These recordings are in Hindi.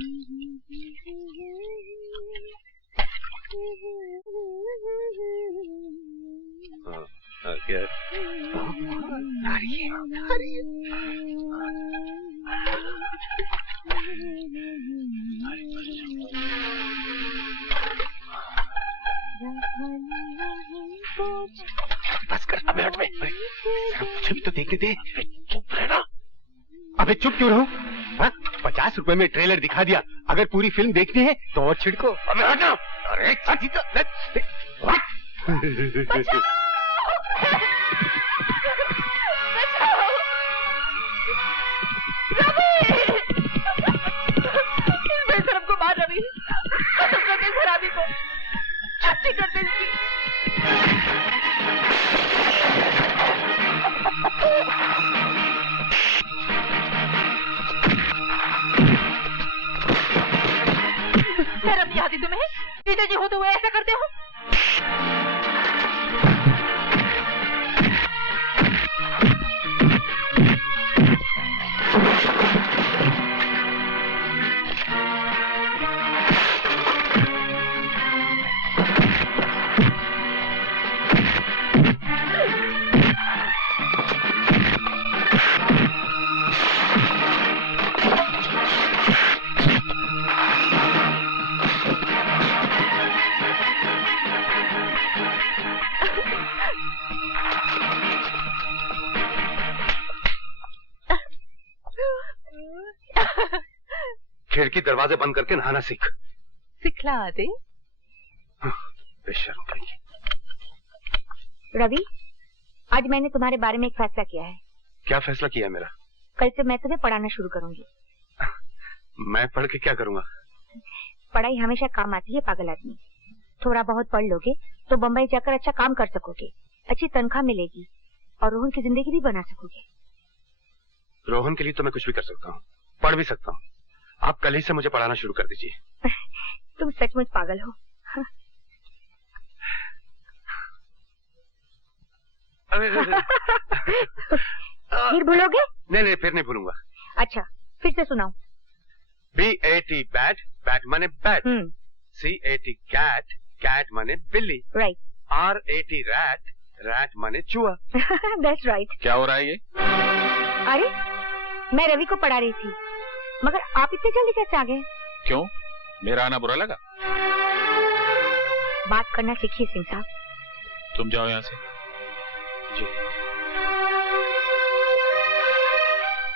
क्या बस कर, अबे हट बे, मुझे भी तो देखने दे। चुप रहना। अबे चुप क्यों रहूं? 50 रुपए में ट्रेलर दिखा दिया, अगर पूरी फिल्म देखनी है तो और छिड़को। अबे हटना। अरे बचाओ! रवि, खत्म कर दे शराबी को, छुट्टी कर दे इसकी। शर्म नहीं आती तुम्हें? जीजा जी होते हुए ऐसा करते हो? खिड़की दरवाजे बंद करके नहाना सीख। सिखला दे। बेशर्म कहीं। रवि, आज मैंने तुम्हारे बारे में एक फैसला किया है। क्या फैसला किया मेरा? कल से मैं तुम्हें पढ़ाना शुरू करूंगी। मैं पढ़ के क्या करूंगा? पढ़ाई हमेशा काम आती है पागल आदमी। थोड़ा बहुत पढ़ लोगे तो बम्बई जाकर अच्छा काम कर सकोगे, अच्छी तनख्वाह मिलेगी और रोहन की जिंदगी भी बना सकोगे। रोहन के लिए तो मैं कुछ भी कर सकता हूँ, पढ़ भी सकता हूँ। आप कल ही से मुझे पढ़ाना शुरू कर दीजिए। तुम सचमुच पागल हो। फिर भूलोगे? नहीं, फिर नहीं भूलूंगा। अच्छा, फिर से सुनाओ। BAT बैट, बैट माने बैट। CAT कैट, कैट माने बिल्ली। राइट। RAT रैट, रैट माने चूहा। That's right। क्या हो रहा है ये? अरे, मैं रवि को पढ़ा रही थी, मगर आप इतनी जल्दी कैसे आ गए? क्यों, मेरा आना बुरा लगा? बात करना सीखिए सिंह साहब। तुम जाओ यहाँ से। जी।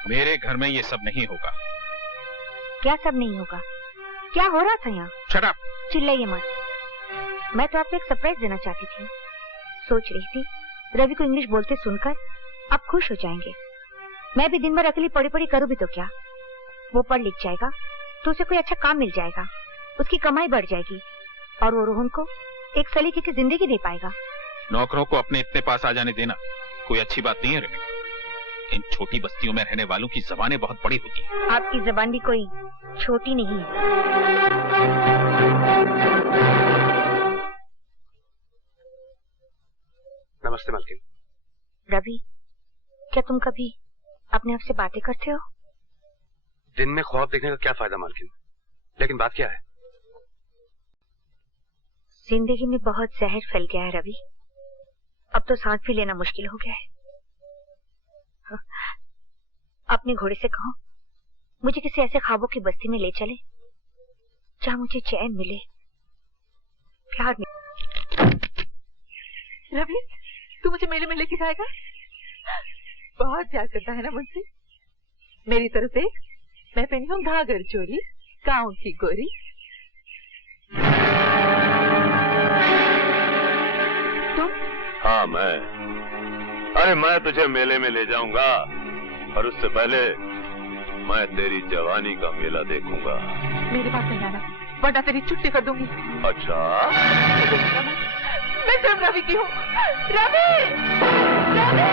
मेरे घर में ये सब नहीं होगा। क्या सब नहीं होगा? क्या हो रहा था यहाँ? Shut up. चिल्लाइए मत। मैं तो आपको एक सरप्राइज देना चाहती थी। सोच रही थी रवि को इंग्लिश बोलते सुनकर आप खुश हो जाएंगे। मैं भी दिन भर अकेली पढ़ी पढ़ी करूँ भी तो क्या, वो पढ़ लिख जाएगा तो उसे कोई अच्छा काम मिल जाएगा, उसकी कमाई बढ़ जाएगी और वो रोहन को एक सलीके की जिंदगी दे पाएगा। नौकरों को अपने इतने पास आ जाने देना कोई अच्छी बात नहीं है रवि। इन छोटी बस्तियों में रहने वालों की जबानें बहुत बड़ी होती हैं। आपकी जबान भी कोई छोटी नहीं है। नमस्ते मालकिन। रवि, क्या तुम कभी अपने आप से बातें करते हो? दिन में ख्वाब देखने का क्या फायदा मालकिन, लेकिन बात क्या है? जिंदगी में बहुत जहर फैल गया है रवि, अब तो सांस भी लेना मुश्किल हो गया है। अपने घोड़े से कहो मुझे किसी ऐसे ख्वाबों की बस्ती में ले चले जहाँ मुझे चैन मिले, प्यार मिले। रवि, तू मुझे मेले में लेके जाएगा? बहुत प्यार करता है ना मुझसे। मेरी तरफ से मैं पहनी हूँ घाघर चोली, गाँव की गोरी। तुम? हाँ मैं। अरे मैं तुझे मेले में ले जाऊंगा, और उससे पहले मैं तेरी जवानी का मेला देखूंगा। मेरे पास नहीं आना, वरना तेरी छुट्टी कर दूंगी। अच्छा? मैं सिर्फ रवि की हूँ। रवि! रवि!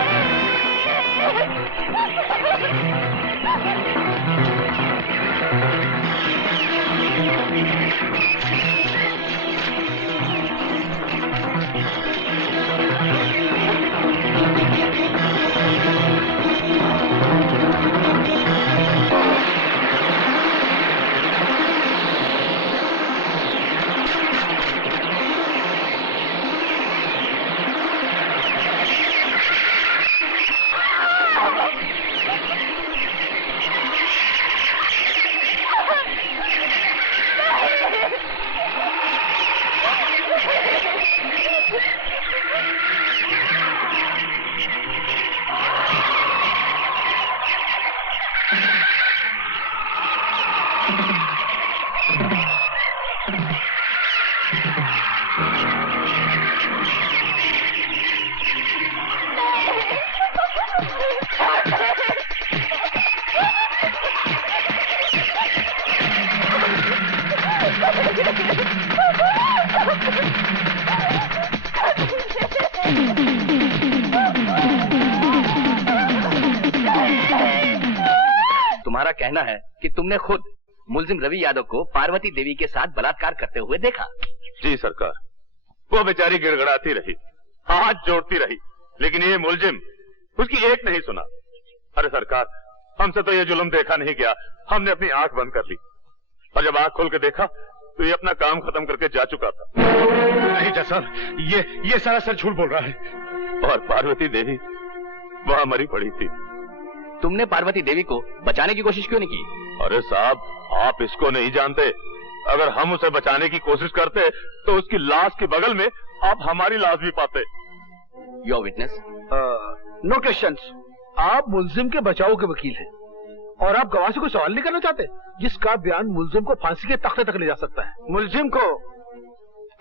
तुम्हारा कहना है कि तुमने खुद मुलजिम रवि यादव को पार्वती देवी के साथ बलात्कार करते हुए देखा। जी सरकार, वो बेचारी गिड़गड़ाती रही, हाथ जोड़ती रही, लेकिन ये मुलजिम उसकी एक नहीं सुना। अरे सरकार, हमसे तो ये जुल्म देखा नहीं गया, हमने अपनी आंख बंद कर ली, और जब आंख खोल के देखा तो ये अपना काम खत्म करके जा चुका था। नहीं जज साहब, ये सरासर झूठ बोल रहा है। और पार्वती देवी वहां मरी पड़ी थी। तुमने पार्वती देवी को बचाने की कोशिश क्यों नहीं की? अरे साहब, आप इसको नहीं जानते। अगर हम उसे बचाने की कोशिश करते तो उसकी लाश के बगल में आप हमारी लाश भी पाते। Your witness. No questions. आप मुलजिम के बचाव के वकील हैं और आप गवाह से कोई सवाल नहीं करना चाहते, जिसका बयान मुलजिम को फांसी के तख्ते तक ले जा सकता है। मुलजिम को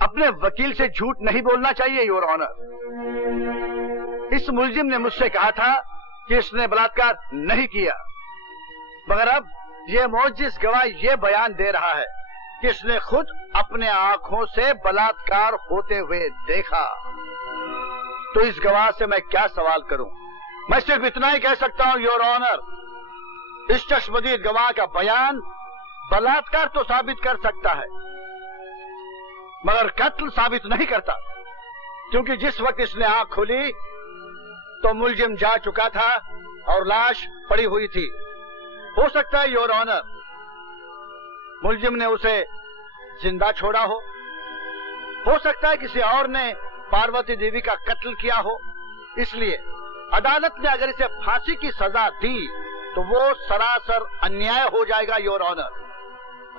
अपने वकील से झूठ नहीं बोलना चाहिए योर ऑनर। इस मुलजिम ने मुझसे कहा था कि इसने बलात्कार नहीं किया, मगर अब ये मोजिज़ गवाह ये बयान दे रहा है कि इसने खुद अपने आंखों से बलात्कार होते हुए देखा। तो इस गवाह से मैं क्या सवाल करूं? मैं सिर्फ इतना ही कह सकता हूं योर ऑनर, इस चश्मदीद गवाह का बयान बलात्कार तो साबित कर सकता है मगर कत्ल साबित नहीं करता, क्योंकि जिस वक्त इसने आंख खोली तो मुलजिम जा चुका था और लाश पड़ी हुई थी। हो सकता है योर ऑनर मुलजिम ने उसे जिंदा छोड़ा हो सकता है किसी और ने पार्वती देवी का कत्ल किया हो। इसलिए अदालत ने अगर इसे फांसी की सजा दी तो वो सरासर अन्याय हो जाएगा योर ऑनर।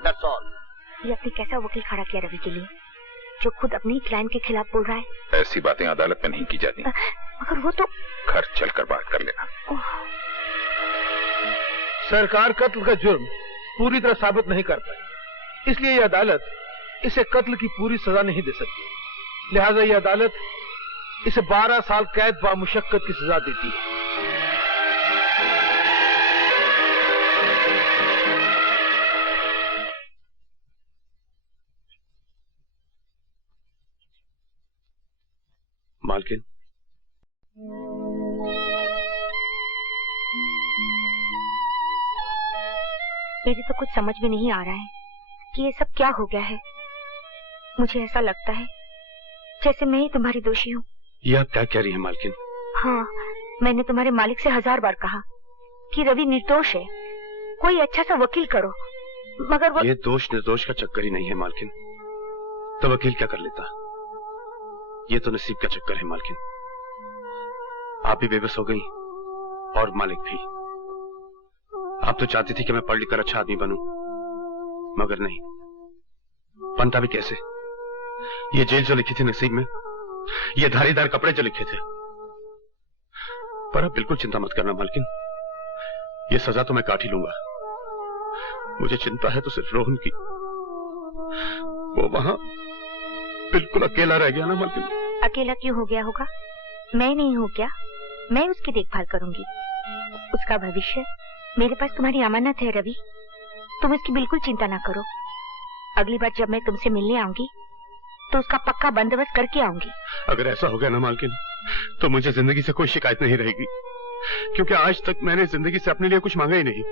That's all. ये आपने कैसा वकील खड़ा किया रवि के लिए, जो खुद अपनी क्लाइंट के खिलाफ बोल रहा है? ऐसी बातें अदालत में नहीं की जाती। मगर वो तो घर चलकर बात कर लेना। सरकार कत्ल का जुर्म पूरी तरह साबित नहीं कर पाई, इसलिए ये अदालत इसे कत्ल की पूरी सजा नहीं दे सकती। लिहाजा ये अदालत इसे 12 साल कैद बामुशक्कत की सजा देती है। मालकिन, मेरी तो कुछ समझ में नहीं आ रहा है कि ये सब क्या हो गया है। मुझे ऐसा लगता है जैसे मैं ही तुम्हारी दोषी हूँ। ये आप क्या कह रही हैं मालकिन? हाँ, मैंने तुम्हारे मालिक से 1000 बार कहा कि रवि निर्दोष है, कोई अच्छा सा वकील करो, मगर वो... ये दोष निर्दोष का चक्कर ही नहीं है मालकिन, तो वकील क्या कर लेता? ये तो नसीब का चक्कर है मालकिन। आप भी बेबस हो गई और मालिक भी। आप तो चाहती थी कि मैं पढ़ लिखकर अच्छा आदमी बनूं, मगर नहीं। बनता भी कैसे? ये जेल जो लिखी थी नसीब में, ये धारीदार कपड़े जो लिखे थे। पर आप बिल्कुल चिंता मत करना मालकिन, ये सजा तो मैं काट ही लूंगा। मुझे चिंता है तो सिर्फ रोहन की। वो वहां बिल्कुल अकेला रह गया ना मालकिन। अकेला क्यों हो गया होगा? मैं नहीं हूँ क्या? मैं उसकी देखभाल करूंगी। उसका भविष्य मेरे पास तुम्हारी अमानत है रवि, तुम इसकी बिल्कुल चिंता ना करो। अगली बार जब मैं तुमसे मिलने आऊंगी तो उसका पक्का बंदोबस्त करके आऊंगी। अगर ऐसा हो गया ना मालकिन, तो मुझे जिंदगी से कोई शिकायत नहीं रहेगी, क्योंकि आज तक मैंने जिंदगी से अपने लिए कुछ मांगा ही नहीं।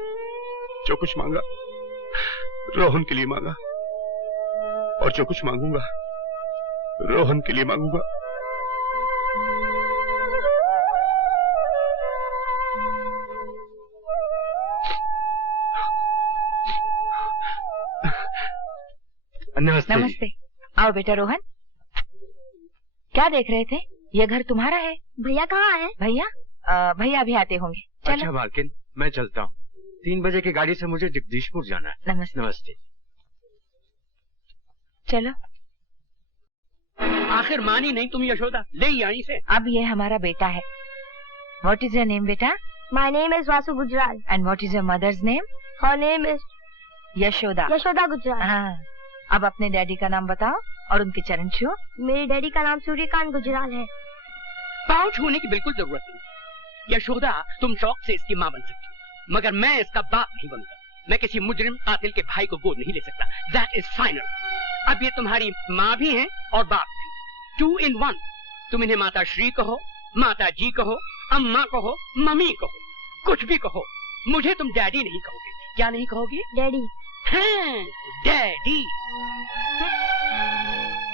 जो कुछ मांगा रोहन के लिए मांगा, और जो कुछ मांगूंगा रोहन के लिए मांगूंगा। नमस्ते। नमस्ते। आओ बेटा रोहन, क्या देख रहे थे? ये घर तुम्हारा है। भैया कहाँ है? भैया अभी आते होंगे। चलो। अच्छा मालकिन, मैं चलता हूँ। 3 बजे की गाड़ी से मुझे जगदीशपुर जाना है। नमस्ते। नमस्ते। चलो। आखिर मानी नहीं तुम यशोदा, ले यहीं से। अब ये हमारा बेटा है। What is your name बेटा? My name is Vasu Gujral. And what is your mother's name? Her name is Yashoda. Yashoda Gujral. हाँ। अब अपने डैडी का नाम बताओ और उनके चरण छुओ। मेरे डैडी का नाम सूर्यकांत गुजराल है। पाँव छूने की बिल्कुल जरूरत नहीं। यशोदा, तुम शौक से इसकी माँ बन सकती हो, मगर मैं इसका बाप नहीं बनूंगा। मैं किसी मुजरिम कातिल के भाई को गोद नहीं ले सकता। That is final। अब ये तुम्हारी माँ भी है और बाप भी, 2 in 1। तुम इन्हें माता श्री कहो, माता जी कहो, अम्मा कहो, मम्मी कहो, कुछ भी कहो, मुझे तुम डैडी नहीं कहोगे। क्या नहीं कहोगे? डैडी। हाँ, डैडी।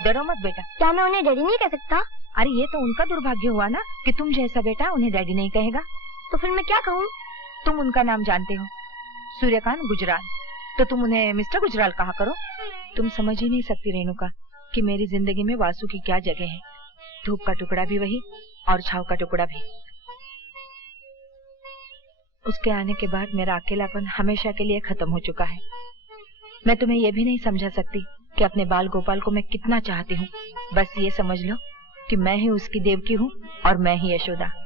डरो मत बेटा। क्या मैं उन्हें डैडी नहीं कह सकता? अरे ये तो उनका दुर्भाग्य हुआ ना कि तुम जैसा बेटा उन्हें डैडी नहीं कहेगा। तो फिर मैं क्या कहूँ? तुम उनका नाम जानते हो, सूर्यकांत गुजराल, तो तुम उन्हें मिस्टर गुजराल कहा करो। तुम समझ ही नहीं सकती रेणुका कि मेरी जिंदगी में वासु की क्या जगह है। धूप का टुकड़ा भी वही और छाव का टुकड़ा भी। उसके आने के बाद मेरा अकेलापन हमेशा के लिए खत्म हो चुका है। मैं तुम्हें यह भी नहीं समझा सकती कि अपने बाल गोपाल को मैं कितना चाहती हूँ। बस ये समझ लो कि मैं ही उसकी देवकी हूँ और मैं ही यशोदा।